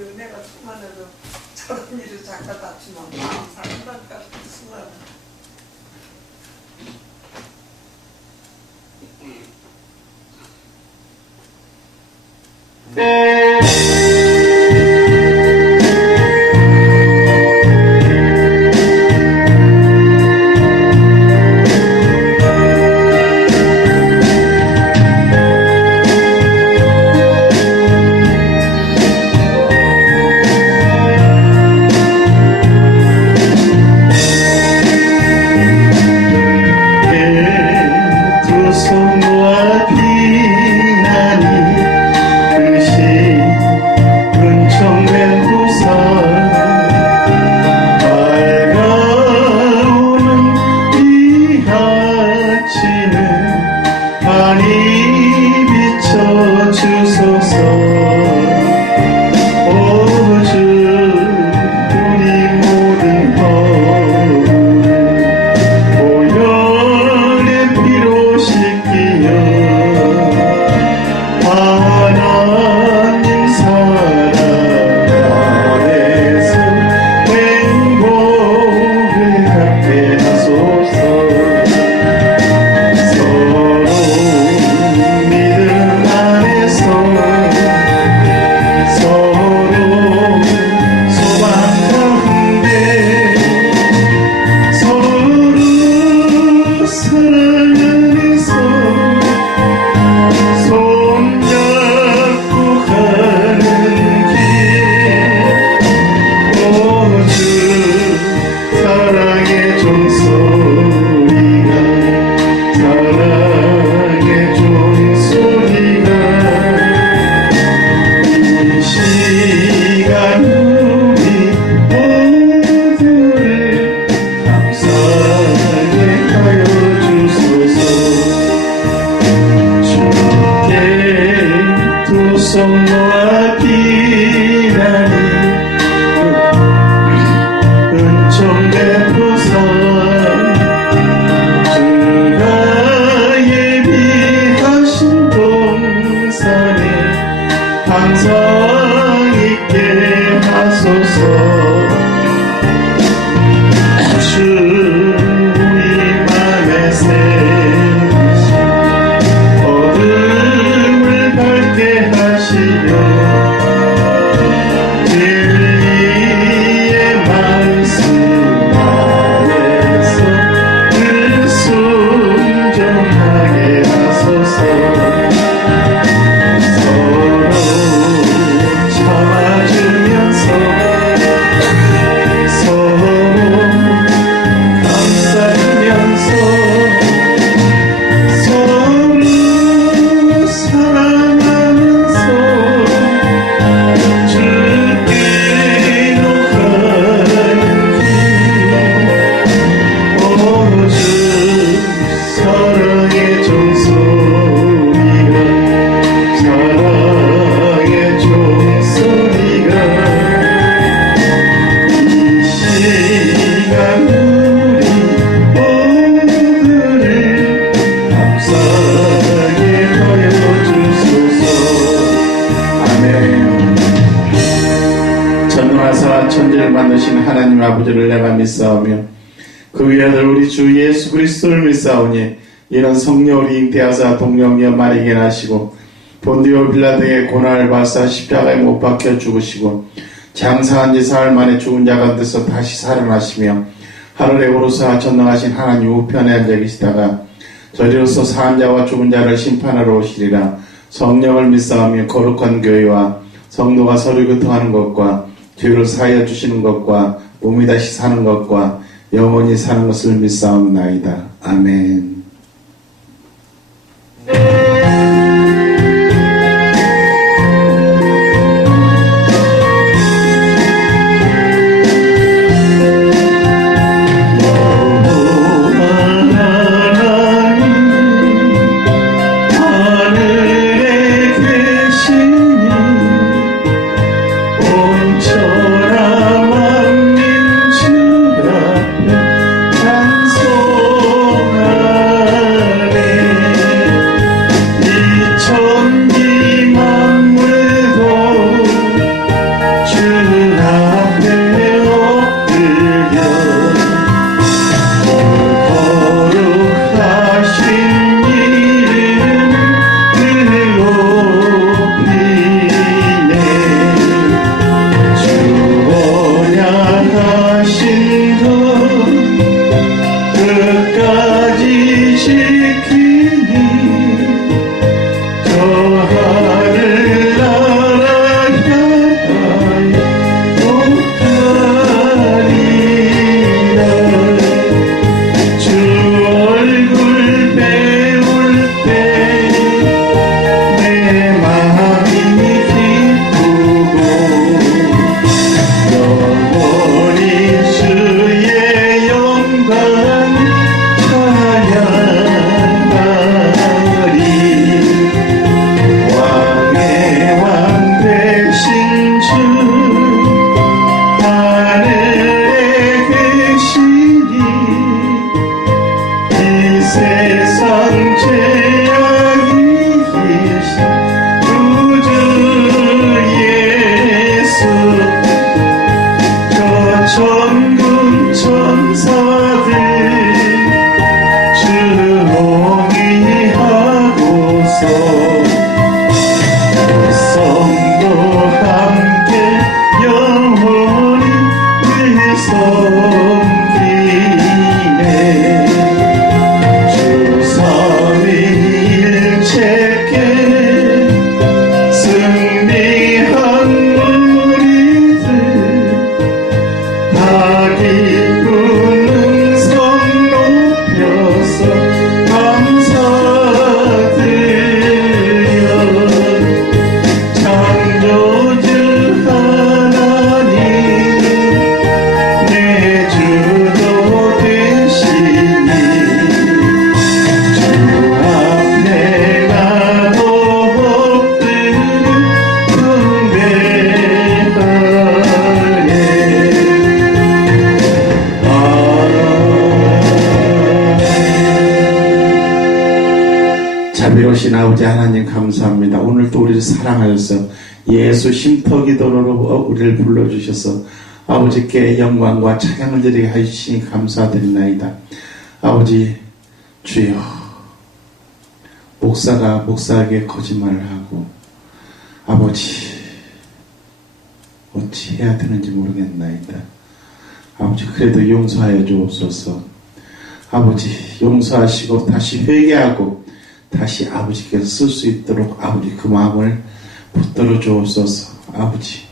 은혜가 충만해서 저런 일을 잠깐 다치면 마음 상한다니까 순간에. 천지를 만드신 하나님 아버지를 내가 믿사오며 그 위에 우리 주 예수 그리스도를 믿사오니 이는 성령으로 잉태하사 동령녀 마리게 나시고 본디오 빌라도에게 고난을 받사 십자가에 못 박혀 죽으시고 장사한 지 사흘 만에 죽은 자 가운데서 다시 살아나시며 하늘에 오르사 전능하신 하나님 우편에 앉아 계시다가 저리로서 사한 자와 죽은 자를 심판하러 오시리라. 성령을 믿사오며 거룩한 교회와 성도가 서로 교통하는 것과 죄를 사하여 주시는 것과 몸이 다시 사는 것과 영원히 사는 것을 믿사옵나이다. 아멘. 크신 아버지 하나님 감사합니다. 오늘 또 우리를 사랑하셔서 예수 쉼터 기도로 우리를 불러주셔서 아버지께 영광과 찬양을 드리게 해주시니 감사드리나이다. 아버지 주여, 목사가 목사에게 거짓말을 하고 아버지 어찌 해야 되는지 모르겠나이다. 아버지 그래도 용서하여 주옵소서. 아버지 용서하시고 다시 회개하고 다시 아버지께서 쓸 수 있도록 아버지 그 마음을 붙들어 주옵소서. 아버지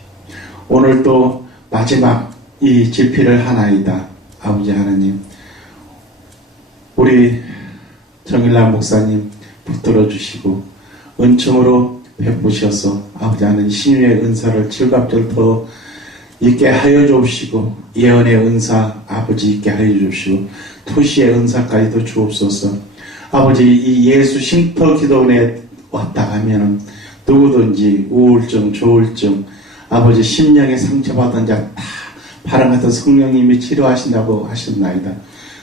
오늘 또 마지막 이 집필을 하나이다. 아버지 하나님 우리 정일남 목사님 붙들어 주시고 은총으로 베푸셔서 아버지 하나님 신유의 은사를 칠갑절 더 있게 하여 주옵시고 예언의 은사 아버지 있게 하여 주옵시고 토시의 은사까지도 주옵소서. 아버지 이 예수 쉼터 기도원에 왔다 하면은 누구든지 우울증 조울증 아버지 심령에 상처받은 자 다 바람같은 성령님이 치료하신다고 하셨나이다.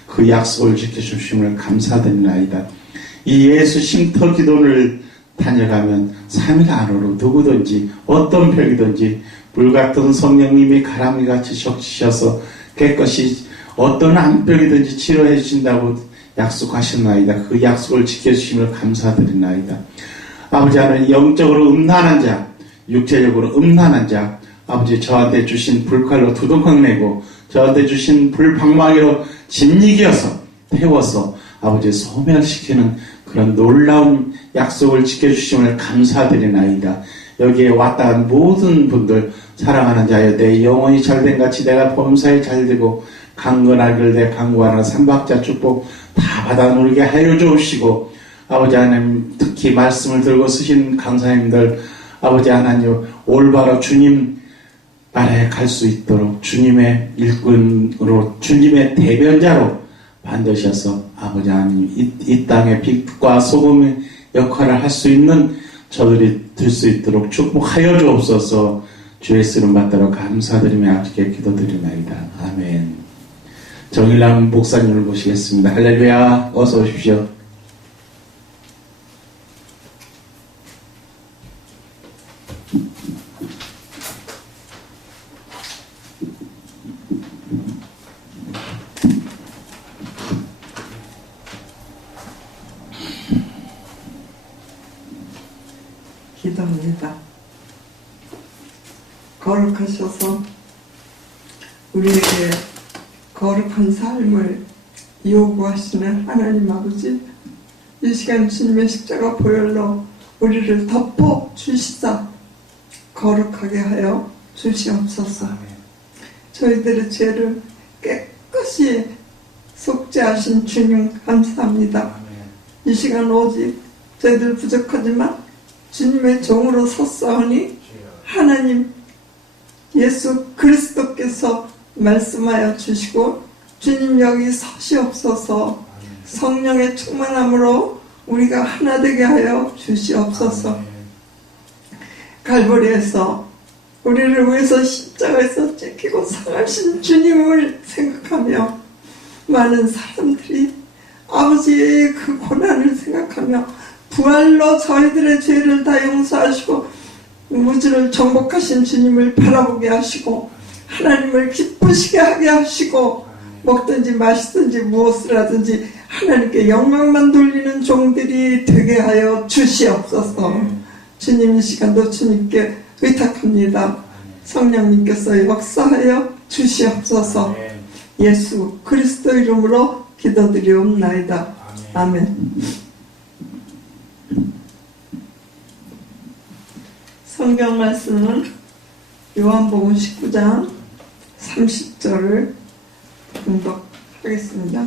그 약속을 지켜주심을 감사드리나이다. 이 예수 쉼터 기도원을 다녀가면 3일 안으로 누구든지 어떤 병이든지 불같은 성령님이 가랑이같이 적시셔서 깨끗이 어떤 암병이든지 치료해 주신다고 약속하셨나이다. 그 약속을 지켜주심을 감사드리나이다. 아버지 하나님 영적으로 음란한 자 육체적으로 음란한 자 아버지 저한테 주신 불칼로 두동강 내고 저한테 주신 불방망이로 짓이겨서 태워서 아버지 소멸시키는 그런 놀라운 약속을 지켜주심을 감사드리나이다. 여기에 왔다 간 모든 분들 사랑하는 자여 내 영혼이 잘된 같이 내가 범사에 잘되고 강건하길 내 강구하는 삼박자 축복 다 받아 누리게 하여 주옵시고 아버지 하나님 특히 말씀을 들고 쓰신 강사님들 아버지 하나님 올바로 주님 나라에 갈 수 있도록 주님의 일꾼으로 주님의 대변자로 만드셔서 아버지 하나님 이 땅의 빛과 소금의 역할을 할 수 있는 저들이 될 수 있도록 축복하여 주옵소서. 주의 쓰름 받도록 감사드리며 아버지께 기도드리나이다. 아멘. 정일남 목사님을 모시겠습니다. 할렐루야. 어서 오십시오. 기도합니다. 거룩하셔서 우리에게 거룩한 삶을 요구하시는 하나님 아버지, 이 시간 주님의 십자가 보혈로 우리를 덮어 주시사 거룩하게 하여 주시옵소서. 저희들의 죄를 깨끗이 속죄하신 주님 감사합니다. 이 시간 오직 저희들 부족하지만 주님의 종으로 섰사오니 하나님 예수 그리스도께서 말씀하여 주시고 주님 여기 서시옵소서. 성령의 충만함으로 우리가 하나 되게 하여 주시옵소서. 갈보리에서 우리를 위해서 십자가에서 찢기고 상하신 주님을 생각하며 많은 사람들이 아버지의 그 고난을 생각하며 부활로 저희들의 죄를 다 용서하시고 우주를 정복하신 주님을 바라보게 하시고 하나님을 기쁘시게 하게 하시고 먹든지 마시든지 무엇을 하든지 하나님께 영광만 돌리는 종들이 되게 하여 주시옵소서. 주님 이 시간도 주님께 의탁합니다. 성령님께서 역사하여 주시옵소서. 예수 그리스도 이름으로 기도드리옵나이다. 아멘. 성경 말씀은 요한복음 19장 30절을 봉독하겠습니다.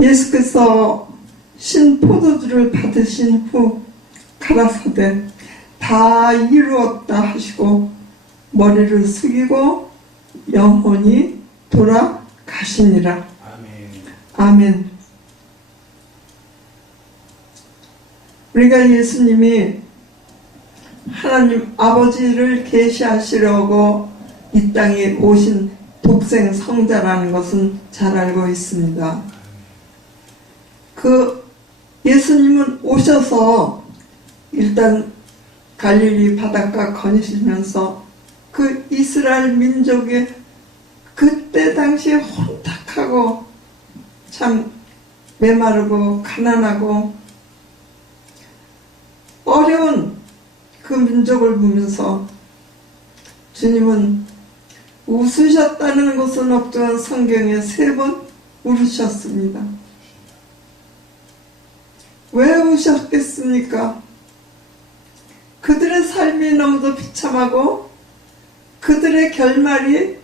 예수께서 신포도주를 받으신 후 가라사대 다 이루었다 하시고 머리를 숙이고 영혼이 돌아가시니라. 아멘. 우리가 예수님이 하나님 아버지를 계시하시려고 이 땅에 오신 독생 성자라는 것은 잘 알고 있습니다. 그 예수님은 오셔서 일단 갈릴리 바닷가 거니시면서 그 이스라엘 민족의 그때 당시에 혼탁하고 참 메마르고 가난하고 어려운 그 민족을 보면서 주님은 웃으셨다는 것은 없지만 성경에 3번 울으셨습니다. 왜 우셨겠습니까? 그들의 삶이 너무도 비참하고 그들의 결말이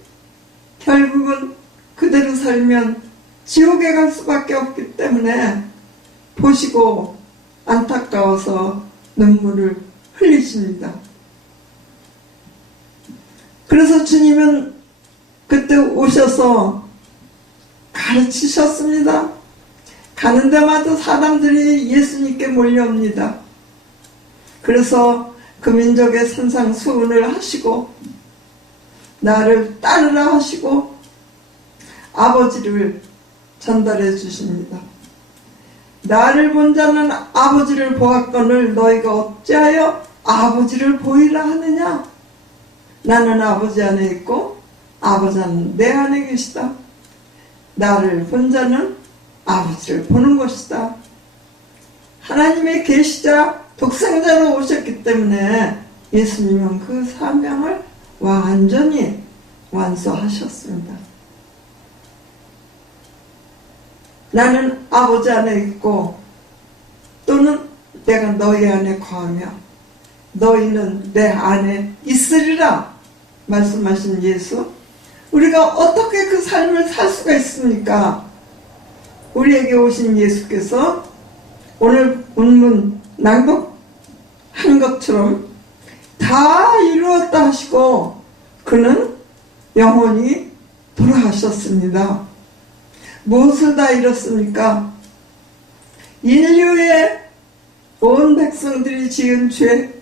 결국은 그대로 살면 지옥에 갈 수밖에 없기 때문에 보시고 안타까워서 눈물을 흘리십니다. 그래서 주님은 그때 오셔서 가르치셨습니다. 가는 데마다 사람들이 예수님께 몰려옵니다. 그래서 그 민족의 산상수훈을 하시고 나를 따르라 하시고 아버지를 전달해 주십니다. 나를 본 자는 아버지를 보았거늘 너희가 어찌하여 아버지를 보이라 하느냐? 나는 아버지 안에 있고 아버지는 내 안에 계시다. 나를 본 자는 아버지를 보는 것이다. 하나님의 계시자 독생자로 오셨기 때문에 예수님은 그 사명을 완전히 완수하셨습니다. 나는 아버지 안에 있고 또는 내가 너희 안에 거하며 너희는 내 안에 있으리라 말씀하신 예수. 우리가 어떻게 그 삶을 살 수가 있습니까? 우리에게 오신 예수께서 오늘 본문 낭독한 것처럼 다 이루었다 하시고 그는 영원히 돌아가셨습니다. 무엇을 다 이뤘습니까? 인류의 온 백성들이 지은 죄,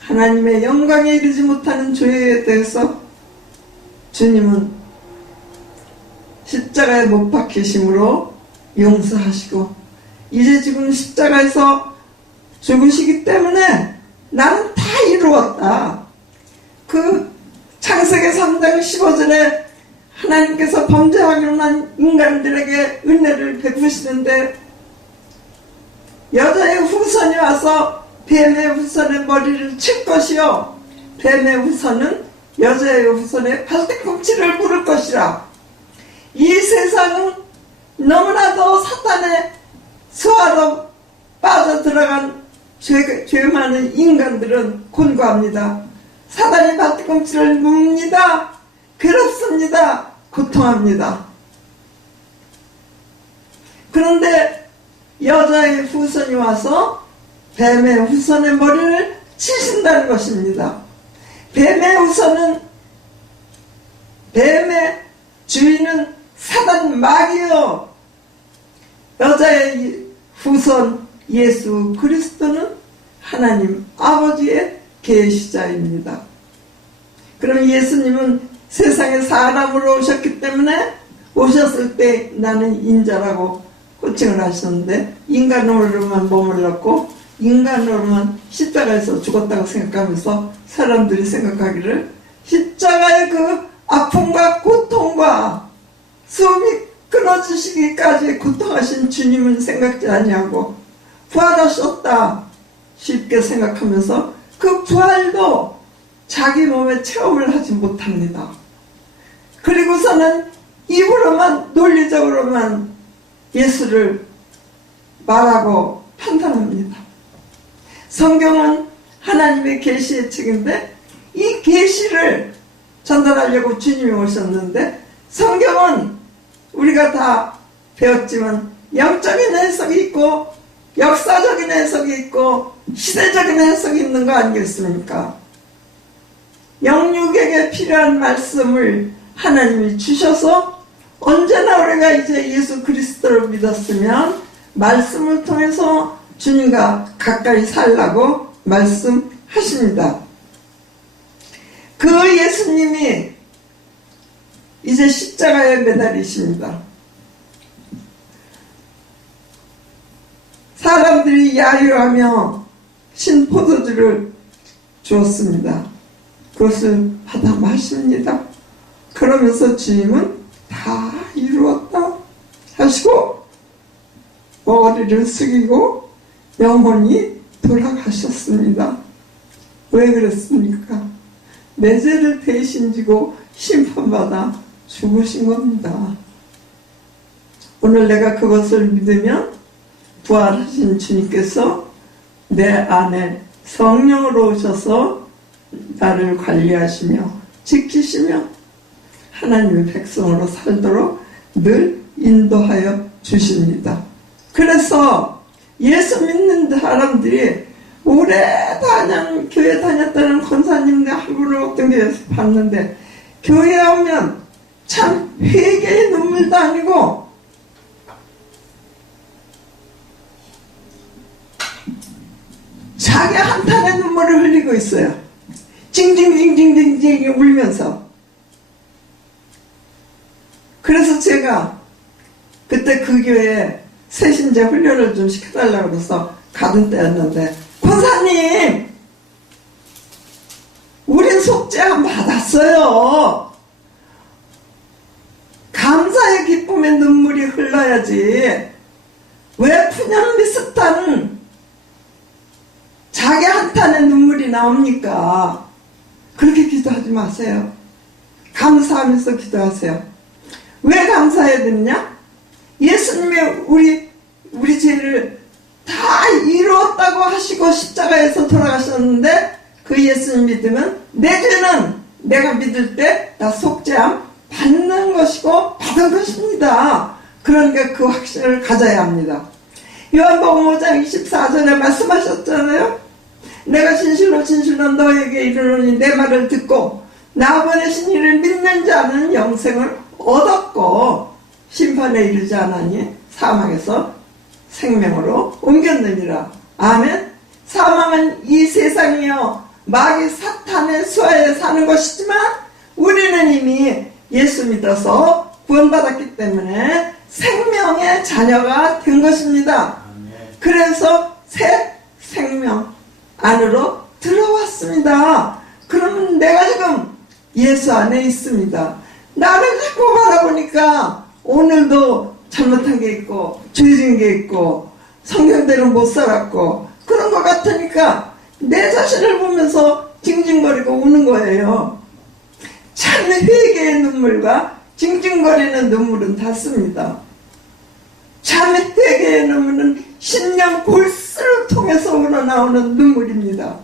하나님의 영광에 이르지 못하는 죄에 대해서 주님은 십자가에 못 박히심으로 용서하시고 이제 지금 십자가에서 죽으시기 때문에 나는 다 이루었다. 그 창세기 3장 15절에 하나님께서 범죄하기로 난 인간들에게 은혜를 베푸시는데 여자의 후손이 와서 뱀의 후손의 머리를 칠 것이요 뱀의 후손은 여자의 후손의 발뒤꿈치를 물을 것이라. 이 세상은 너무나도 사탄의 수하로 빠져들어간 죄 많은 인간들은 곤고합니다. 사단이 발뒤꿈치를 뭅니다. 괴롭습니다. 고통합니다. 그런데 여자의 후손이 와서 뱀의 후손의 머리를 치신다는 것입니다. 뱀의 후손은 뱀의 주인은 사단 마귀요 여자의 후손 예수 그리스도는 하나님 아버지의 계시자입니다. 그럼 예수님은 세상에 사람으로 오셨기 때문에 오셨을 때 나는 인자라고 호칭을 하셨는데 인간으로만 몸을 넣고 인간으로만 십자가에서 죽었다고 생각하면서 사람들이 생각하기를 십자가의 그 아픔과 고통과 숨이 끊어지시기까지 고통하신 주님은 생각지 아니하고 부활하셨다 쉽게 생각하면서 그 부활도 자기 몸에 체험을 하지 못합니다. 그리고서는 입으로만 논리적으로만 예수를 말하고 판단합니다. 성경은 하나님의 계시의 책인데 이 계시를 전달하려고 주님이 오셨는데 성경은 우리가 다 배웠지만 영적인 해석이 있고 역사적인 해석이 있고 시대적인 해석이 있는 거 아니겠습니까? 영육에게 필요한 말씀을 하나님이 주셔서 언제나 우리가 이제 예수 그리스도를 믿었으면 말씀을 통해서 주님과 가까이 살라고 말씀하십니다. 그 예수님이 이제 십자가에 매달리십니다. 사람들이 야유하며 신포도주를 주었습니다. 그것을 받아 마십니다. 그러면서 주님은 다 이루었다 하시고 머리를 숙이고 영원히 돌아가셨습니다. 왜 그랬습니까? 내 죄를 대신 지고 심판받아 죽으신 겁니다. 오늘 내가 그것을 믿으면 부활하신 주님께서 내 안에 성령으로 오셔서 나를 관리하시며 지키시며 하나님의 백성으로 살도록 늘 인도하여 주십니다. 그래서 예수 믿는 사람들이 오래 교회 다녔다는 권사님들 한 분을 어떤 교회에서 봤는데, 교회에 오면 참 회개의 눈물도 아니고 자기 한탄의 눈물을 흘리고 있어요. 징징징징징징 울면서. 그래서 제가 그때 그 교회에 새신자 훈련을 좀 시켜달라고 해서 가던 때였는데, 권사님, 우린 속죄함 받았어요. 감사의 기쁨의 눈물이 흘러야지. 왜 푸념 비슷한 자기 한탄의 눈물이 나옵니까? 그렇게 기도하지 마세요. 감사하면서 기도하세요. 왜 감사해야 되느냐? 예수님이 우리 죄를 다 이루었다고 하시고 십자가에서 돌아가셨는데, 그 예수님 믿으면 내 죄는 내가 믿을 때 다 속죄함 받는 것이고 받은 것입니다. 그러니까 그 확신을 가져야 합니다. 요한복음 5장 24절에 말씀하셨잖아요. 내가 진실로 진실로 너에게 이르노니 내 말을 듣고 나 보내신 이를 믿는 자는 영생을 얻었고 심판에 이르지 않으니 사망에서 생명으로 옮겼느니라. 아멘. 사망은 이 세상이요 마귀 사탄의 수하에 사는 것이지만 우리는 이미 예수 믿어서 구원받았기 때문에 생명의 자녀가 된 것입니다. 그래서 새 생명 안으로 들어왔습니다. 그러면 내가 지금 예수 안에 있습니다. 나를 자꾸 바라보니까 오늘도 잘못한 게 있고 죄진 게 있고 성경대로 못 살았고 그런 것 같으니까 내 자신을 보면서 징징거리고 우는 거예요. 참 회개의 눈물과 징징거리는 눈물은 닿습니다. 참 회개의 눈물은 심령 골수를 통해서 우러나오는 눈물입니다.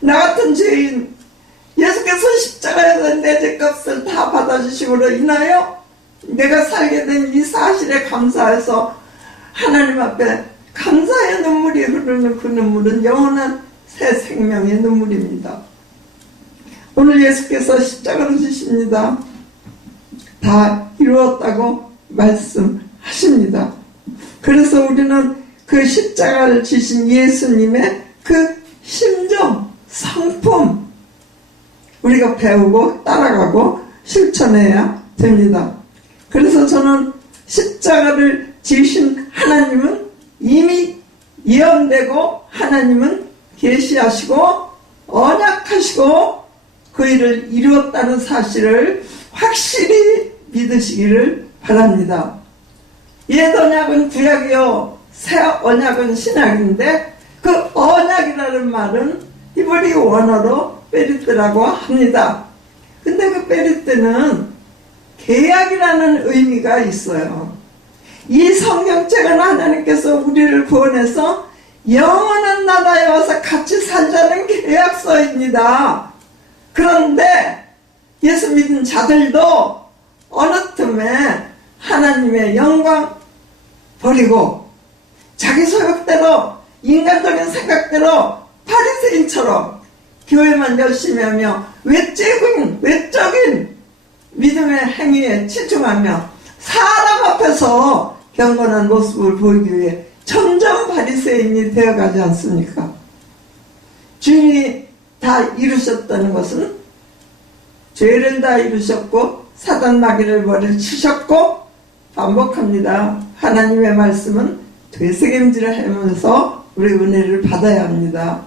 나 같은 죄인, 예수께서 십자가에서 내 죄값을 다 받아주심으로 인하여 내가 살게 된 이 사실에 감사해서 하나님 앞에 감사의 눈물이 흐르는 그 눈물은 영원한 새 생명의 눈물입니다. 오늘 예수께서 십자가를 지십니다. 다 이루었다고 말씀하십니다. 그래서 우리는 그 십자가를 지신 예수님의 그 심정, 성품 우리가 배우고 따라가고 실천해야 됩니다. 그래서 저는 십자가를 지신 하나님은 이미 예언되고 하나님은 계시하시고 언약하시고 그 일을 이루었다는 사실을 확실히 믿으시기를 바랍니다. 옛 언약은 구약이요 새 언약은 신약인데 그 언약이라는 말은 히브리 원어로 베리트라고 합니다. 근데 그 베리트는 계약이라는 의미가 있어요. 이 성경책은 하나님께서 우리를 구원해서 영원한 나라에 와서 같이 살자는 계약서입니다. 그런데 예수 믿은 자들도 어느 틈에 하나님의 영광 버리고 자기 소욕대로 인간적인 생각대로 바리새인처럼 교회만 열심히 하며 외적인 믿음의 행위에 치중하며 사람 앞에서 경건한 모습을 보이기 위해 점점 바리새인이 되어가지 않습니까? 주님이 다 이루셨다는 것은 죄를 다 이루셨고 사단 마귀를 머리를 치셨고, 반복합니다. 하나님의 말씀은 되새김질을 하면서 우리 은혜를 받아야 합니다.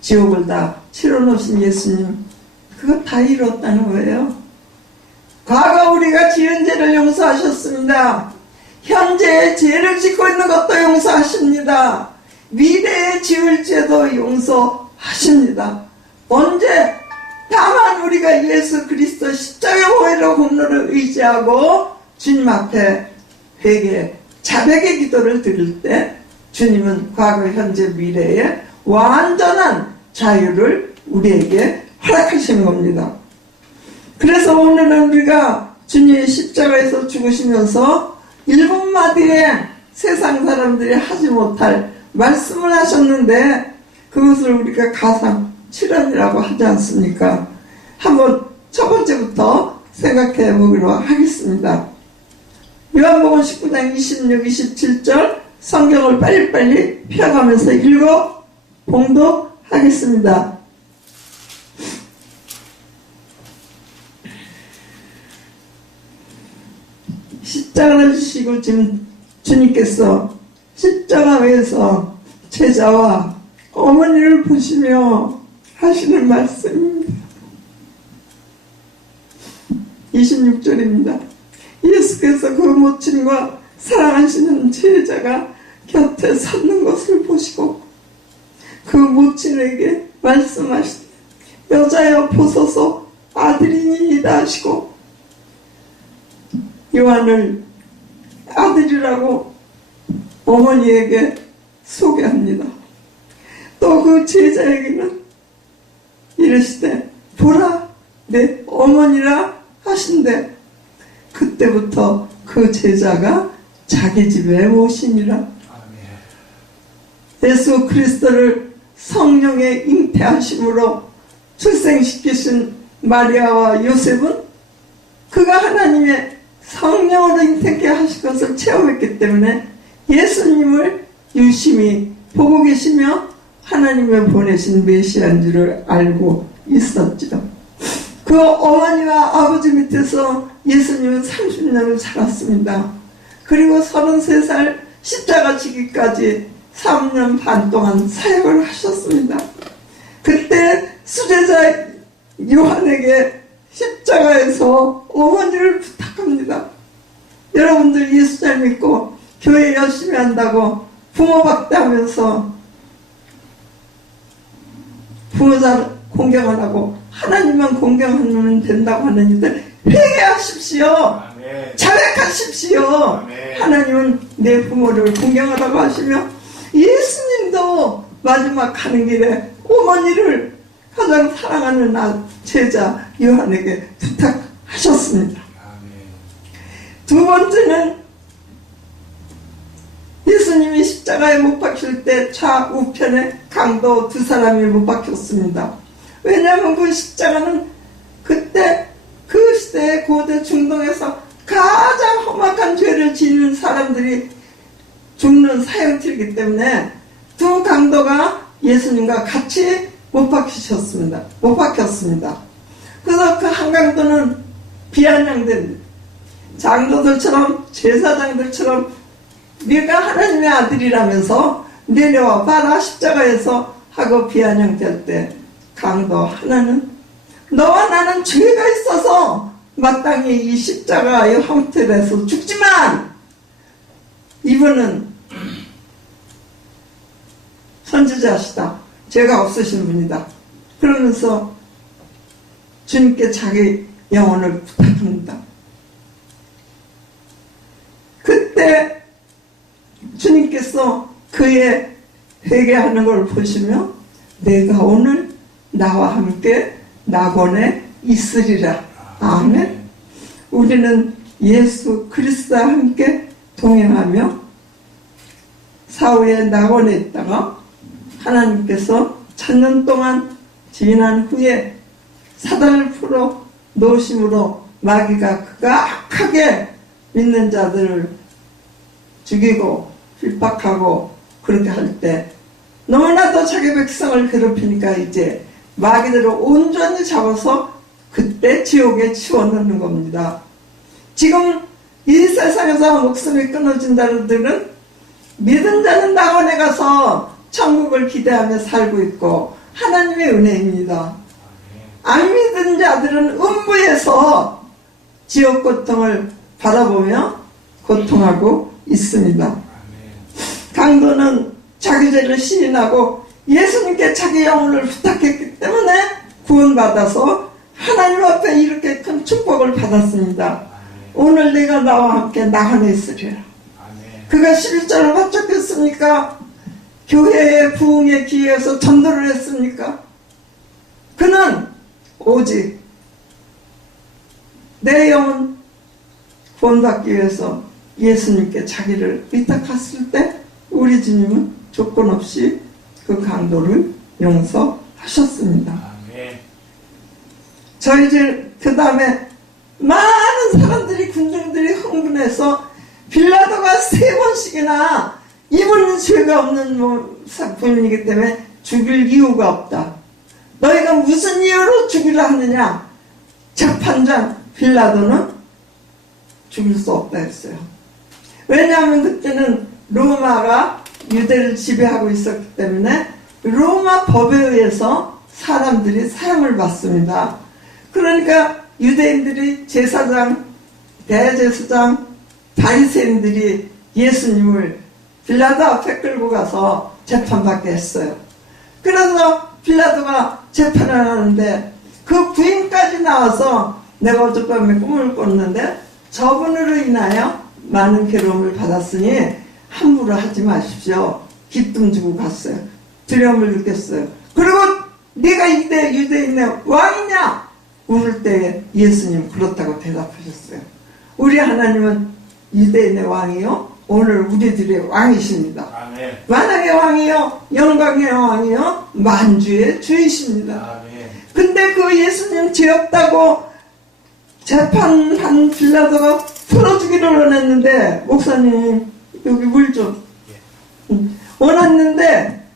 지옥을 다 치러놓으신 예수님, 그거 다 이뤘다는 거예요. 과거 우리가 지은 죄를 용서하셨습니다. 현재의 죄를 짓고 있는 것도 용서하십니다. 미래에 지을 죄도 용서하십니다. 언제? 다만 우리가 예수 그리스도 십자가 보혈의 공로를 의지하고 주님 앞에 회개, 자백의 기도를 드릴 때 주님은 과거, 현재, 미래에 완전한 자유를 우리에게 허락하시는 겁니다. 그래서 오늘은 우리가 주님의 십자가에서 죽으시면서 7마디의 세상 사람들이 하지 못할 말씀을 하셨는데, 그것을 우리가 가상 실현이라고 하지 않습니까? 한번 첫 번째부터 생각해 보기로 하겠습니다. 요한복음 19장 26, 27절 성경을 빨리빨리 펴가면서 읽어 봉독하겠습니다. 십자가를 지시고 지금 주님께서 십자가 위에서 제자와 어머니를 보시며 하시는 말씀입니다. 26절입니다. 예수께서 그 모친과 사랑하시는 제자가 곁에 섰는 것을 보시고 그 모친에게 말씀하시되 여자여 보소서 아들이니이다 하시고 요한을 아들이라고 어머니에게 소개합니다. 또 그 제자에게는 이르시되 보라 내 어머니라 하신대 그때부터 그 제자가 자기 집에 모시니라. 예수 그리스도를 성령의 잉태하심으로 출생시키신 마리아와 요셉은 그가 하나님의 성령으로 잉태케 하신 것을 체험했기 때문에 예수님을 유심히 보고 계시며 하나님의 보내신 메시아인 줄을 알고 있었죠. 그 어머니와 아버지 밑에서 예수님은 30년을 살았습니다. 그리고 33살 십자가 지기까지 3년 반 동안 사역을 하셨습니다. 그때 수제자 요한에게 십자가에서 어머니를 부탁합니다. 여러분들 예수 잘 믿고 교회 열심히 한다고 부모 박대하면서 부모자 공경을 하고 하나님만 공경하면 된다고 하는 이들 회개하십시오. 아멘. 자백하십시오. 아멘. 하나님은 내 부모를 공경하라고 하시며 예수님도 마지막 가는 길에 어머니를 가장 사랑하는 제자 요한에게 부탁하셨습니다. 아멘. 두 번째는 예수님이 십자가에 못 박힐 때 좌우편에 강도 두 사람이 못 박혔습니다. 왜냐하면 그 십자가는 그때 그 시대의 고대 중동에서 가장 험악한 죄를 지는 사람들이 죽는 사형틀이기 때문에 두 강도가 예수님과 같이 못 박히셨습니다. 못 박혔습니다. 그래서 그 한 강도는 비아냥된 장로들처럼 제사장들처럼 네가 하나님의 아들이라면서 내려와 봐라 십자가에서 하고 비아냥될 때 강도 하나는 너와 나는 죄가 있어서 마땅히 이 십자가의 형틀에서 죽지만 이분은 선지자시다. 죄가 없으신 분이다. 그러면서 주님께 자기 영혼을 부탁합니다. 그때 주님께서 그의 회개하는 걸 보시며 내가 오늘 나와 함께 낙원에 있으리라. 아멘. 우리는 예수 그리스도와 함께 동행하며 사후에 낙원에 있다가 하나님께서 천년 동안 지난 후에 사단을 풀어 노심으로 마귀가 극악하게 믿는 자들을 죽이고 핍박하고 그렇게 할 때 너무나도 자기 백성을 괴롭히니까 이제 마귀들을 온전히 잡아서 그때 지옥에 치워넣는 겁니다. 지금 이 세상에서 목숨이 끊어진 자들은 믿은 자는 낙원에 가서 천국을 기대하며 살고 있고 하나님의 은혜입니다. 안 믿은 자들은 음부에서 지옥 고통을 바라보며 고통하고 있습니다. 강도는 자기 죄를 시인하고 예수님께 자기 영혼을 부탁했기 때문에 구원받아서 하나님 앞에 이렇게 큰 축복을 받았습니다. 오늘 내가 나와 함께 낙원에 있으리라. 그가 11절을 바쳤겠습니까? 교회의 부흥의 기회에서 전도를 했습니까? 그는 오직 내 영혼 구원받기 위해서 예수님께 자기를 의탁했을 때 우리 주님은 조건 없이 그 강도를 용서하셨습니다. 저희들 그 다음에 많은 사람들이 군중들이 흥분해서 빌라도가 3번씩이나 이분은 죄가 없는 분이기 때문에 죽일 이유가 없다. 너희가 무슨 이유로 죽이려 하느냐? 재판장 빌라도는 죽일 수 없다 했어요. 왜냐하면 그때는 로마가 유대를 지배하고 있었기 때문에 로마 법에 의해서 사람들이 사형을 받습니다. 그러니까 유대인들이 제사장, 대제사장, 바리새인들이 예수님을 빌라도 앞에 끌고 가서 재판받게 했어요. 그래서 빌라도가 재판을 하는데 그 부인까지 나와서 내가 어젯밤에 꿈을 꿨는데 저분으로 인하여 많은 괴로움을 받았으니 함부로 하지 마십시오. 기쁨 주고 갔어요. 두려움을 느꼈어요. 그리고 네가 이때 유대인의 왕이냐? 물을 때 예수님 그렇다고 대답하셨어요. 우리 하나님은 유대인의 왕이요 오늘 우리들의 왕이십니다. 아멘. 만왕의 왕이요 영광의 왕이요 만주의 주이십니다. 아멘. 근데 그 예수님 죄 없다고 재판한 빌라도가 풀어주기를 원했는데 목사님 여기 물 좀 원했는데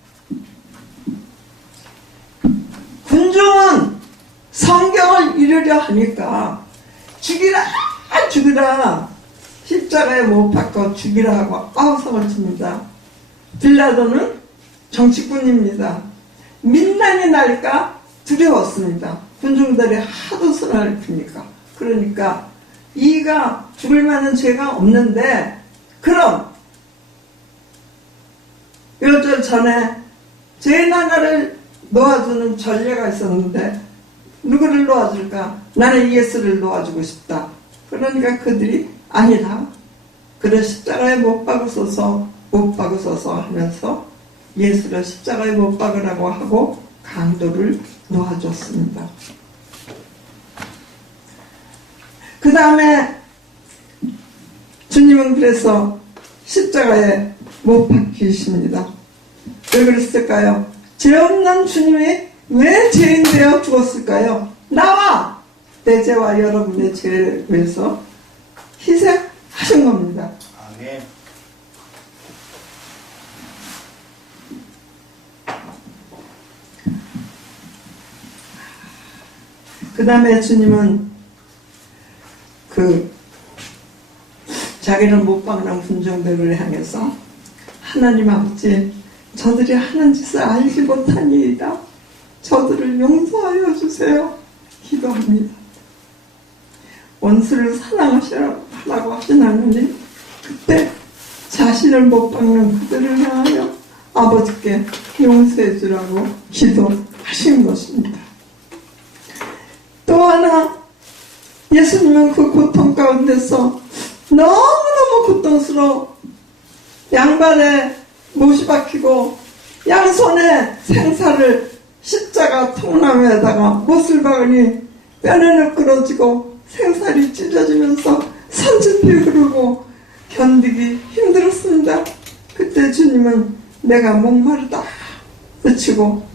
군중은 성경을 읽으려 하니까 죽이라 십자가에 못 박고 죽이라 하고 아우성을 칩니다. 빌라도는 정치꾼입니다. 민난이 날까 두려웠습니다. 군중들이 하도 선을 피니까. 그러니까 이가 죽을 만한 죄가 없는데 그럼 요절 전에 죄 하나를 놓아주는 전례가 있었는데 누구를 놓아줄까? 나는 예수를 놓아주고 싶다. 그러니까 그들이 아니라 그를 십자가에 못 박으소서 하면서 예수를 십자가에 못 박으라고 하고 강도를 놓아줬습니다. 그 다음에 주님은 그래서 십자가에 못 박히십니다. 왜 그랬을까요? 죄 없는 주님이 왜 죄인 되어 죽었을까요? 나와 내 죄와 여러분의 죄를 위해서 희생하신 겁니다. 아멘. 그 다음에 주님은 자기를 못 박는 군중들을 향해서 하나님 아버지 저들이 하는 짓을 알지 못하니이다. 저들을 용서하여 주세요. 기도합니다. 원수를 사랑하시라고 하신 하나님 그때 자신을 못 박는 그들을 향하여 아버지께 용서해 주라고 기도하신 것입니다. 또 하나 예수님은 그 고통 가운데서 너무너무 고통스러워 양발에 못이 박히고 양손에 생사를 십자가 통나무에다가 못을 박으니 뼈는 끌어지고 생살이 찢어지면서 선진피 흐르고 견디기 힘들었습니다. 그때 주님은 내가 목마르다 외치고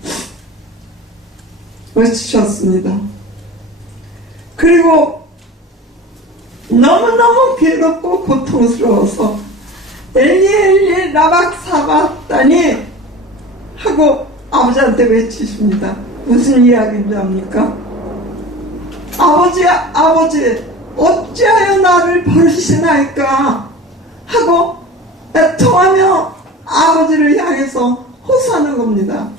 외치셨습니다. 그리고 너무너무 괴롭고 고통스러워서 엘리 엘리 라박사바다니 하고 아버지한테 외치십니다. 무슨 이야기인지 압니까? 아버지 어찌하여 나를 버리시나이까 하고 애통하며 아버지를 향해서 호소하는 겁니다.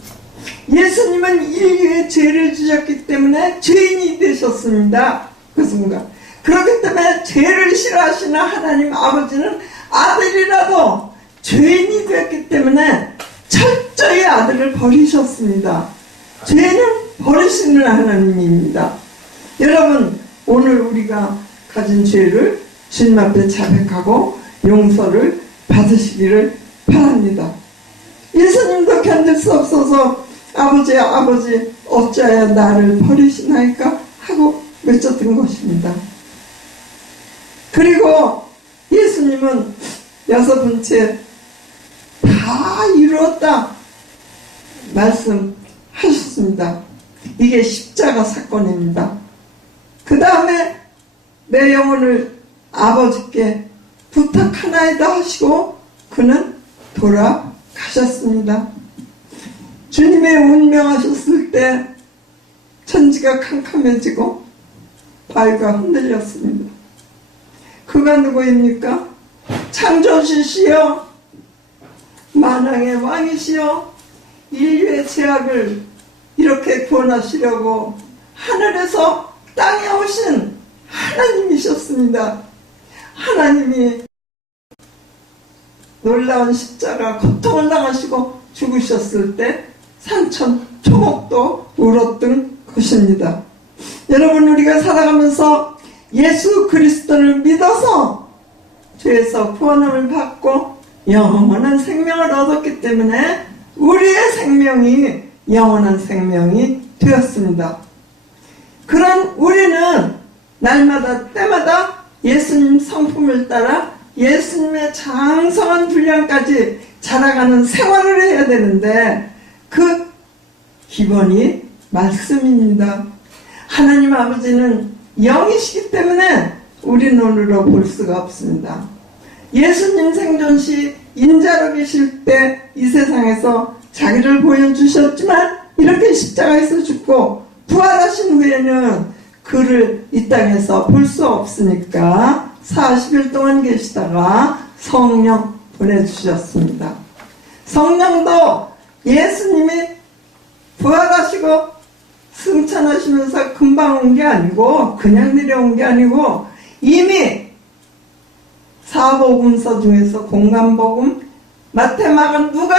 예수님은 인류의 죄를 지셨기 때문에 죄인이 되셨습니다. 그렇습니까? 그렇기 때문에 죄를 싫어하시는 하나님 아버지는 아들이라도 죄인이 되었기 때문에 철저히 아들을 버리셨습니다. 죄는 버리시는 하나님입니다. 여러분, 오늘 우리가 가진 죄를 주님 앞에 자백하고 용서를 받으시기를 바랍니다. 예수님도 견딜 수 없어서 아버지 어찌하여 나를 버리시나이까 하고 외쳤던 것입니다. 그리고 예수님은 6번째 다 이루었다 말씀하셨습니다. 이게 십자가 사건입니다. 그 다음에 내 영혼을 아버지께 부탁하나이다 하시고 그는 돌아가셨습니다. 주님의 운명하셨을 때 천지가 캄캄해지고 바위가 흔들렸습니다. 그가 누구입니까? 창조주시여 만왕의 왕이시여 인류의 죄악을 이렇게 구원하시려고 하늘에서 땅에 오신 하나님이셨습니다. 하나님이 놀라운 십자가 고통을 당하시고 죽으셨을 때 산천 초목도 울었던 것입니다. 여러분, 우리가 살아가면서 예수 그리스도를 믿어서 죄에서 구원함을 받고 영원한 생명을 얻었기 때문에 우리의 생명이 영원한 생명이 되었습니다. 그런 우리는 날마다 때마다 예수님 성품을 따라 예수님의 장성한 분량까지 자라가는 생활을 해야 되는데 그 기본이 말씀입니다. 하나님 아버지는 영이시기 때문에 우리 눈으로 볼 수가 없습니다. 예수님 생존시 인자로 계실 때 이 세상에서 자기를 보여주셨지만 이렇게 십자가에서 죽고 부활하신 후에는 그를 이 땅에서 볼 수 없으니까 40일 동안 계시다가 성령 보내주셨습니다. 성령도 예수님이 부활하시고 승천하시면서 금방 온 게 아니고 그냥 내려온 게 아니고 이미 사복음서 중에서 공간복음 마태 마가 누가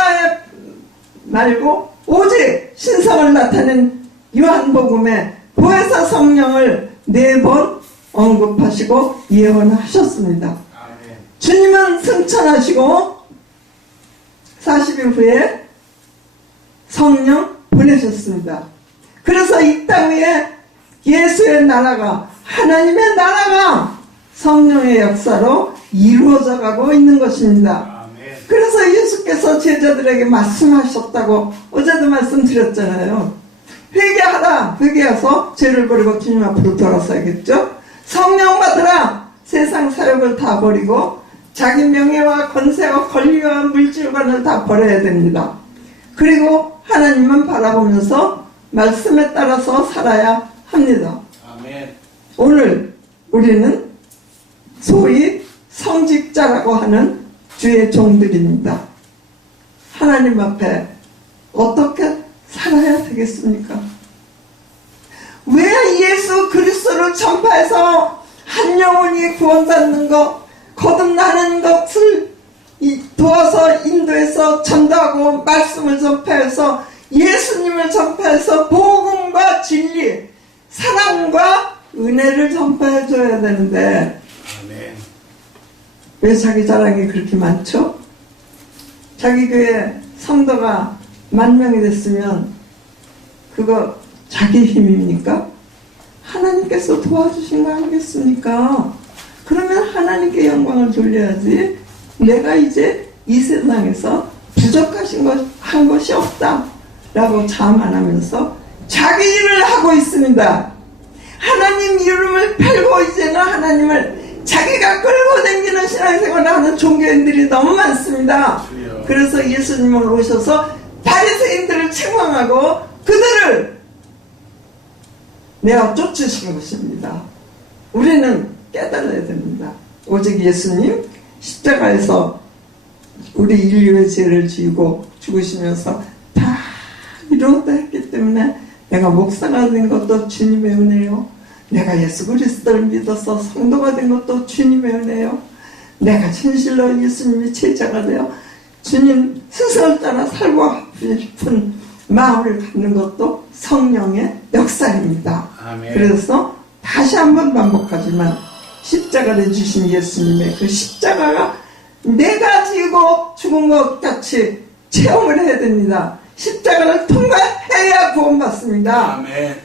말고 오직 신성을 나타낸 요한복음에 보혜사 성령을 4번 언급하시고 예언하셨습니다. 아멘. 주님은 승천하시고 40일 후에 성령 보내셨습니다. 그래서 이 땅 위에 예수의 나라가 하나님의 나라가 성령의 역사로 이루어져 가고 있는 것입니다. 아멘. 그래서 예수께서 제자들에게 말씀하셨다고 어제도 말씀드렸잖아요. 회개하라. 회개해서 죄를 버리고 주님 앞으로 돌아서야겠죠. 성령 받으라. 세상 사욕을 다 버리고 자기 명예와 권세와 권리와 물질관을 다 버려야 됩니다. 그리고 하나님만 바라보면서 말씀에 따라서 살아야 합니다. 아멘. 오늘 우리는 소위 성직자라고 하는 주의 종들입니다. 하나님 앞에 어떻게 살아야 되겠습니까? 왜 예수 그리스도를 전파해서 한 영혼이 구원받는 것, 거듭나는 것을 도와서 인도해서 전도하고 말씀을 전파해서 예수님을 전파해서 복음과 진리, 사랑과 은혜를 전파해줘야 되는데 아멘. 왜 자기 자랑이 그렇게 많죠? 자기 교회 성도가 10,000명이 됐으면 그거 자기 힘입니까? 하나님께서 도와주신 거 아니겠습니까? 그러면 하나님께 영광을 돌려야지. 내가 이제 이 세상에서 부족하신 한 것이 없다 라고 자만하면서 자기 일을 하고 있습니다. 하나님 이름을 팔고 이제는 하나님을 자기가 끌고 다니는 신앙생활을 하는 종교인들이 너무 많습니다. 그래서 예수님을 오셔서 바리새인들을 책망하고 그들을 내어 쫓으신 것입니다. 우리는 깨달아야 됩니다. 오직 예수님 십자가에서 우리 인류의 죄를 지고 죽으시면서 다 이루었다 했기 때문에 내가 목사가 된 것도 주님의 은혜요. 내가 예수 그리스도를 믿어서 성도가 된 것도 주님의 은혜요. 내가 진실로 예수님의 제자가 되어 주님 스승을 따라 살고 싶은 마음을 갖는 것도 성령의 역사입니다. 아멘. 그래서 다시 한번 반복하지만 십자가를 주신 예수님의 그 십자가가 내가 지고 죽은 것 같이 체험을 해야 됩니다. 십자가를 통과해야 구원받습니다. 아멘.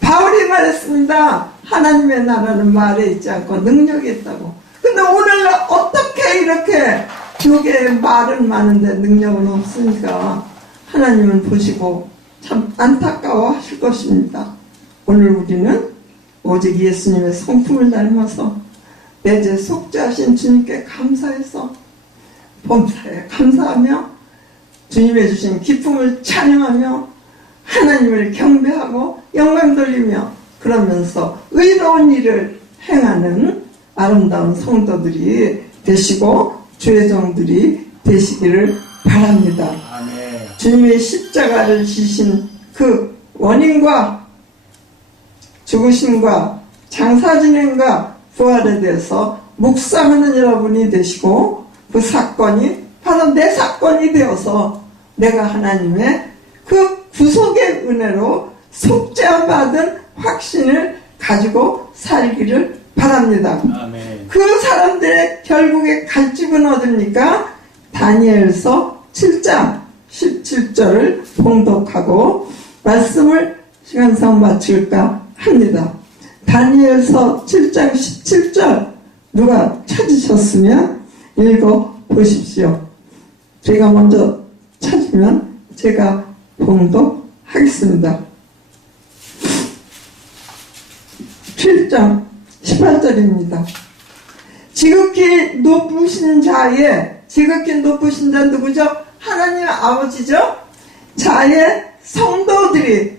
바울이 말했습니다. 하나님의 나라는 말에 있지 않고 능력이 있다고. 근데 오늘날 어떻게 이렇게 교계에 말은 많은데 능력은 없으니까 하나님은 보시고 참 안타까워 하실 것입니다. 오늘 우리는 오직 예수님의 성품을 닮아서 내 죄 속죄하신 주님께 감사해서 범사에 감사하며 주님의 주신 기쁨을 찬양하며 하나님을 경배하고 영광 돌리며 그러면서 의로운 일을 행하는 아름다운 성도들이 되시고 주의 종들이 되시기를 바랍니다. 아멘. 주님의 십자가를 지신 그 원인과 죽으심과 장사진행과 부활에 대해서 묵상하는 여러분이 되시고 그 사건이 바로 내 사건이 되어서 내가 하나님의 그 구속의 은혜로 속죄함 받은 확신을 가지고 살기를 바랍니다. 아멘. 그 사람들의 결국에 갈 집은 어딥니까? 다니엘서 7장 17절을 봉독하고 말씀을 시간상 마칠까 합니다. 다니엘서 7장 17절 누가 찾으셨으면 읽어보십시오. 제가 먼저 찾으면 제가 봉독하겠습니다. 7장 18절입니다. 지극히 높으신 자의 지극히 높으신 자 누구죠? 하나님 아버지죠? 자의 성도들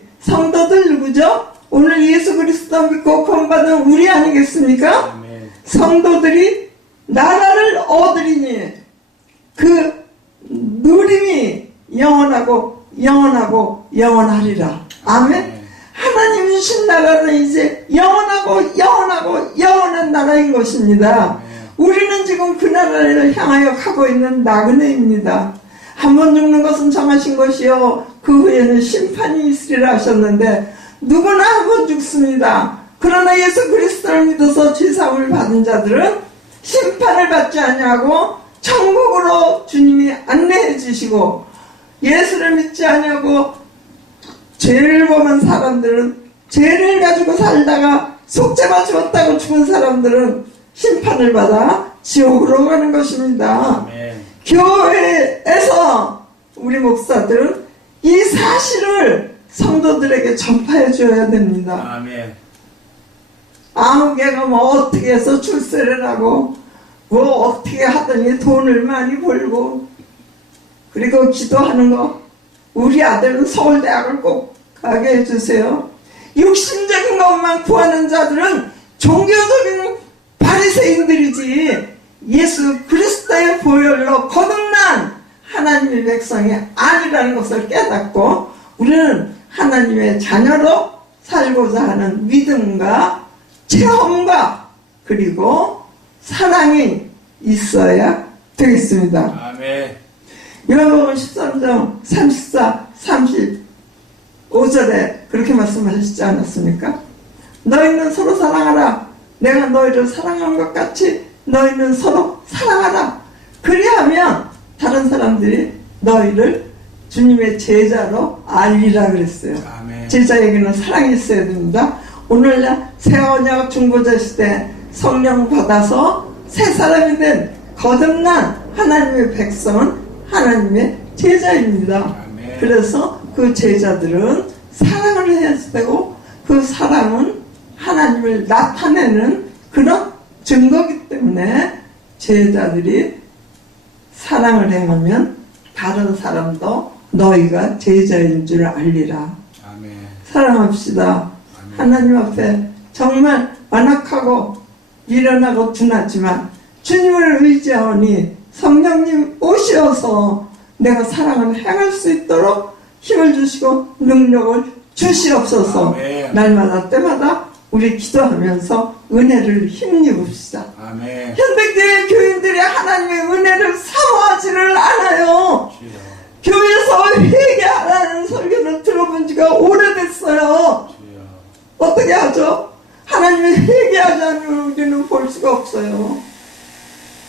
누구죠? 오늘 예수 그리스도 믿고 구원받은 우리 아니겠습니까? 아멘. 성도들이 나라를 얻으리니 그 누림이 영원하고 영원하리라. 아멘. 하나님 주신 나라는 이제 영원한 나라인 것입니다. 우리는 지금 그 나라를 향하여 가고 있는 나그네입니다. 한 번 죽는 것은 정하신 것이요 그 후에는 심판이 있으리라 하셨는데 누구나 한 번 죽습니다. 그러나 예수 그리스도를 믿어서 죄사함을 받은 자들은 심판을 받지 아니하고 천국으로 주님이 안내해 주시고, 예수를 믿지 아니하고 죄를 범한 사람들은, 죄를 가지고 살다가 속죄받지 못하고 죽은 사람들은 심판을 받아 지옥으로 가는 것입니다. 아멘. 교회에서 우리 목사들은 이 사실을 성도들에게 전파해 줘야 됩니다. 아멘. 아무 개가 뭐 어떻게 해서 출세를 하고 뭐 어떻게 하더니 돈을 많이 벌고, 그리고 기도하는 거, 우리 아들은 서울대학을 꼭 가게 해주세요. 육신적인 것만 구하는 자들은 종교적인 바리새인들이지 예수 그리스도의 보혈로 거듭난 하나님의 백성이 아니라는 것을 깨닫고 우리는 하나님의 자녀로 살고자 하는 믿음과 체험과 그리고 사랑이 있어야 되겠습니다. 아멘. 요한복음 13장 34, 35절에 그렇게 말씀하시지 않았습니까? 너희는 서로 사랑하라. 내가 너희를 사랑한 것 같이 너희는 서로 사랑하라. 그리하면 다른 사람들이 너희를 주님의 제자로 알리라 그랬어요. 아멘. 제자에게는 사랑이 있어야 됩니다. 오늘날 새 언약 중보자 시대 성령 받아서 새 사람이 된 거듭난 하나님의 백성은 하나님의 제자입니다. 아멘. 그래서 그 제자들은 사랑을 사랑해야 되고 그 사랑은 하나님을 나타내는 그런 증거이기 때문에 제자들이 사랑을 행하면 다른 사람도 너희가 제자인 줄 알리라. 아멘. 사랑합시다. 아멘. 하나님 앞에 정말 완악하고 미련하고 둔하지만 주님을 의지하오니 성령님 오시어서 내가 사랑을 행할 수 있도록 힘을 주시고 능력을 주시옵소서. 아멘. 날마다 때마다 우리 기도하면서 은혜를 힘입읍시다. 아멘. 현대교회 교인들이 하나님의 은혜를 사모하지를 않아요. 주여. 교회에서 회개하라는 설교를 들어본 지가 오래됐어요. 주여. 어떻게 하죠? 하나님이 회개하지 않으면 우리는 볼 수가 없어요.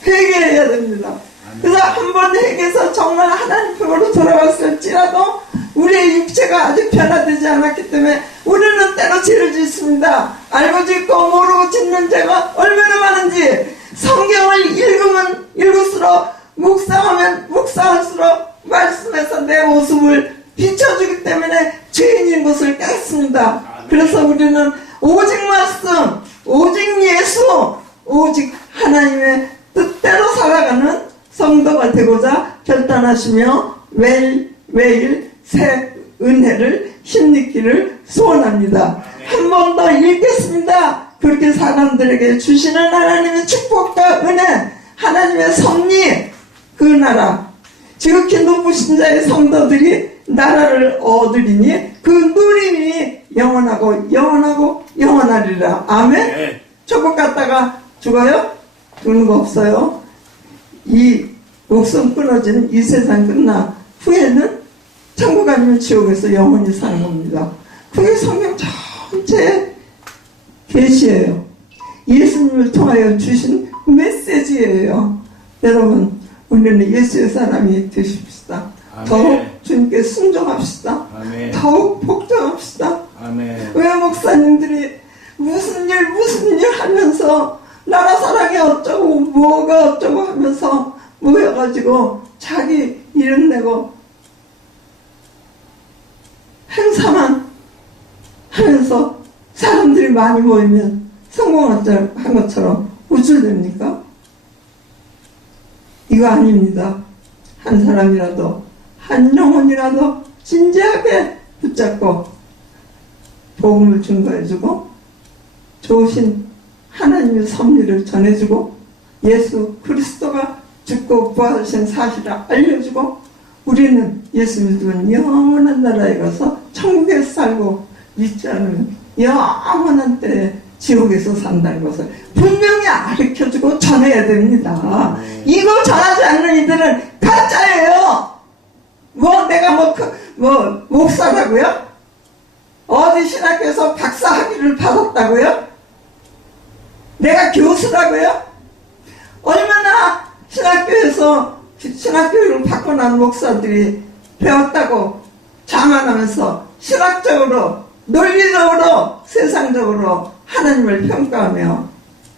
회개해야 됩니다. 그래서 한번 회개해서 정말 하나님 편으로 돌아갔을지라도 우리의 육체가 아직 변화되지 않았기 때문에 우리는 때로 죄를 짓습니다. 알고 짓고 모르고 짓는 죄가 얼마나 많은지 성경을 읽으면 읽을수록 묵상하면 묵상할수록 말씀에서 내 모습을 비춰주기 때문에 죄인인 것을 깨닫습니다. 그래서 우리는 오직 말씀, 오직 예수, 오직 하나님의 뜻대로 살아가는 성도가 되고자 결단하시며 매일 새 은혜를 힘입기를 소원합니다. 한 번 더 읽겠습니다. 그렇게 사람들에게 주시는 하나님의 축복과 은혜, 하나님의 섭리, 그 나라, 지극히 높으신 자의 성도들이 나라를 얻으리니 그 누림이 영원하고 영원하고 영원하리라. 아멘. 네. 조국 갔다가 죽어요? 죽는 거 없어요. 이 목숨 끊어진 이 세상 끝나 후에는 천국 아니면 지옥에서 영원히 사는 겁니다. 그게 성경 전체의 계시예요. 예수님을 통하여 주신 메시지예요. 여러분, 우리는 예수의 사람이 되십시다. 아멘. 더욱 주님께 순종합시다. 아멘. 더욱 복종합시다. 아멘. 왜 목사님들이 무슨 일 하면서 나라 사랑이 어쩌고 뭐가 어쩌고 하면서 모여가지고 자기 이름 내고 행사만 하면서 사람들이 많이 모이면 성공한 것처럼 우쭐댑니까? 이거 아닙니다. 한 사람이라도 한 영혼이라도 진지하게 붙잡고 복음을 증거해주고 좋으신 하나님의 섭리를 전해주고 예수 그리스도가 죽고 부활하신 사실을 알려주고 우리는 예수 믿으면 영원한 나라에 가서 천국에 살고 믿지 않으면 영원한 때에 지옥에서 산다는 것을 분명히 가르쳐주고 전해야 됩니다. 이거 전하지 않는 이들은 가짜예요. 내가 목사라고요? 어디 신학교에서 박사 학위를 받았다고요? 내가 교수라고요? 얼마나 신학교를 받고 난 목사들이 배웠다고 자만하면서 신학적으로, 논리적으로, 세상적으로 하나님을 평가하며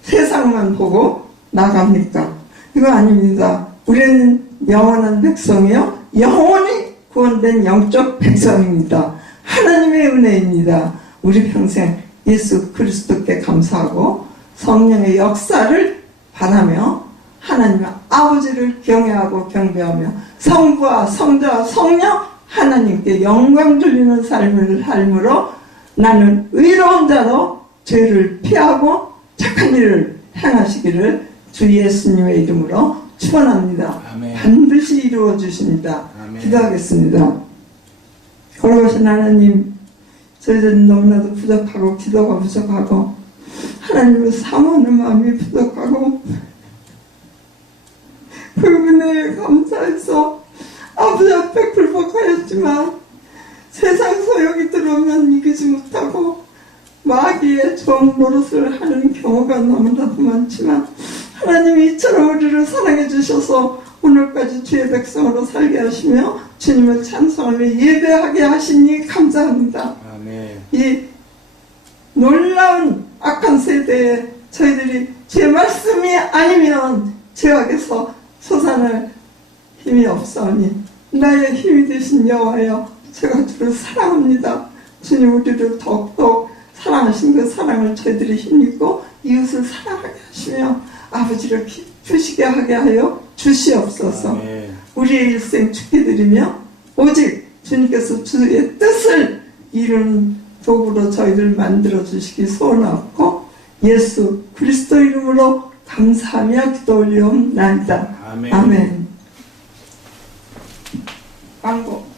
세상만 보고 나갑니까? 이거 아닙니다. 우리는 영원한 백성이요, 영원히 구원된 영적 백성입니다. 하나님의 은혜입니다. 우리 평생 예수 그리스도께 감사하고 성령의 역사를 바라며 하나님 아버지를 경외하고 경배하며 성부와 성자와 성령 하나님께 영광 돌리는 삶으로 나는 의로운 자로 죄를 피하고 착한 일을 행하시기를 주 예수님의 이름으로 축원합니다. 아멘. 반드시 이루어 주십니다. 아멘. 기도하겠습니다. 걸어오신 하나님, 저희들은 너무나도 부족하고 기도가 부족하고 하나님을 사모하는 마음이 부족하고 그 은혜에 감사해서 아버지 앞에 굴복하였지만 세상 소욕이 들어오면 이기지 못하고 마귀의 종 노릇을 하는 경우가 너무나도 많지만 하나님이 이처럼 우리를 사랑해 주셔서 오늘까지 주의 백성으로 살게 하시며 주님을 찬송하며 예배하게 하시니 감사합니다. 아멘. 이 놀라운 악한 세대에 저희들이 주의 말씀이 아니면 죄악에서 솟아날 힘이 없사오니 나의 힘이 되신 여호와여, 제가 주를 사랑합니다. 주님 우리를 더욱더 사랑하신 그 사랑을 저희들이 힘입고 이웃을 사랑하게 하시며 아버지를 기쁘시게 하게 하여 주시옵소서. 아멘. 우리의 일생 축해드리며 오직 주님께서 주의 뜻을 이루는 도구로 저희를 만들어 주시기 소원하고 예수 그리스도 이름으로 감사하며 기도 올리옵나이다. 아멘. 아멘. 광고.